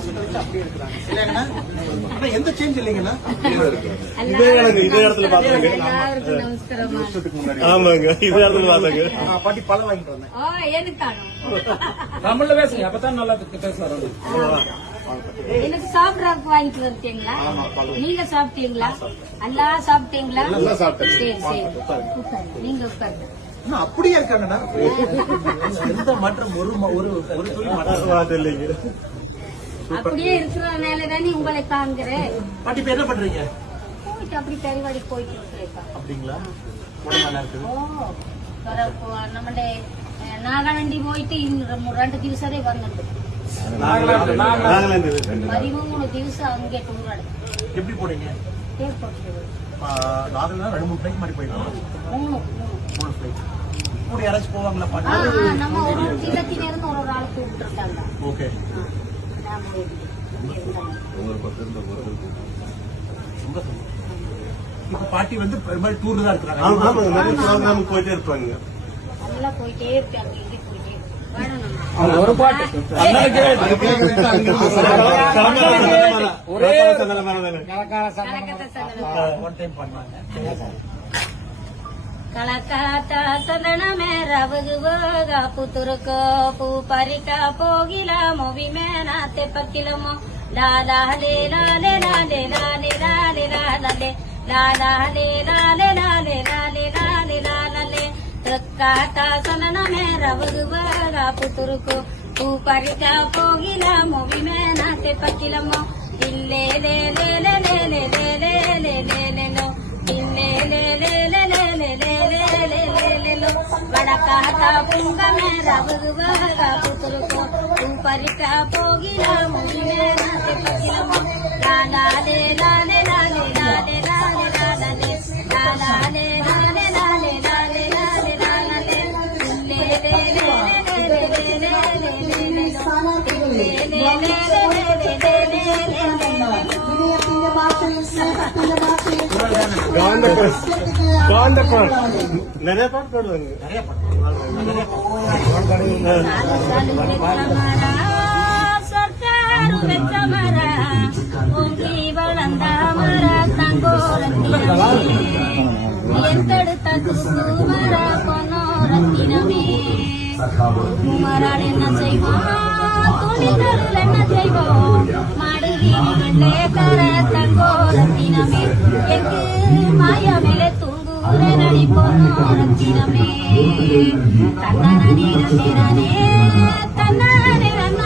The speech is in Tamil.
அப்படியே இருக்கிறாங்க இல்லைங்கண்ணா. ஆனா எந்த சேஞ்ச் இல்லைங்கண்ணா? இதே இடங்க இதே இடத்துல பாத்தாங்க எல்லாருக்கும் நமஸ்காரம். ஆமாங்க இதே இடத்துல பாத்தாங்க ஆ, பாட்டி பழம் வாங்கிட்டு வந்தேன். ஓ எனக்கான தமிழ்ல பேசுங்க அப்பதான் நல்லா எனக்கு சாப்பிடறதுக்கு வாங்கிட்டு வந்துட்டீங்களா? நீங்க சாப்பிட்டீங்களா? எல்லாம் சாப்பிட்டீங்களா? சரி சரி. நீங்க உட்காருங்க. அப்படியே இருக்காங்கண்ணா. எந்த மாற்றம் ஒரு ம- ஒரு ஒரு துளி மாற்றம் இல்லைங்க. அப்படியே இருக்கிறதுனால தானே உங்களை காங்குறேன் பாட்டி பேர் என்ன பண்றீங்க? போயிட்டு அப்படி பெருவாடி போயிட்டு இருக்கிறேன் அப்படிங்களா? நாகாலாண்டி போயிட்டு இன்னும் ரெண்டு திவசரே வந்துட்டு பதிமூணு திவசம் அங்கே டூராடு எப்படி போறீங்க நம்ம ஒரு சிலத்திலிருந்து ஒரு ஒரு ஆள் கூப்பிட்டு இருக்காங்க இப்ப பாட்டி வந்து பெரும்பாலும் டூர் தான் இருக்கிறாங்க. போயிட்டே இருப்பாங்க. ஒரு பாட்டு. ஒரே ரவகுவாக புத்துருக்கோ பூ பறிக்கா போகிலாமோ விமேனாத்தே பக்கிலமோ லாலாலே லாலே லாலே லாலே லாலே லாலே லாலாலே லாலே லாலே லாலே லாலே லாலே தொக்காத்தா சொன்னமே ரவகுவாக புத்துருக்கோ பூ பறிக்கா போகிலாமோ விமேனாத்தே பக்கிலமோ இல்லை వడకాత పుంగమే రఘువగా పుతురుకో పరిక పోగిల ముగిలే నాటి పగిలమో లాలాలే లాలే లాలే లాలే లాలే లాలలే లాలాలే లాలే లాలే లాలే లాలే లాలలే లే లే లే లే లే లే లే లే లే లే లే లే లే காந்த பால் நிறைய பாட்டு பாடுவாங்க என்ன செய்வோம் துணிதருள் என்ன செய்வோம் ನೇತರ ತಂಗೋದಿನ ಎಂಗೆ ಮಾಯ ಮೇಲೆ ತುಂಗೂರ ನಡಿಪೋದಿನ ತನ್ನ ನಿರಮಿರನೇ ತನ್ನ ನಿರಮ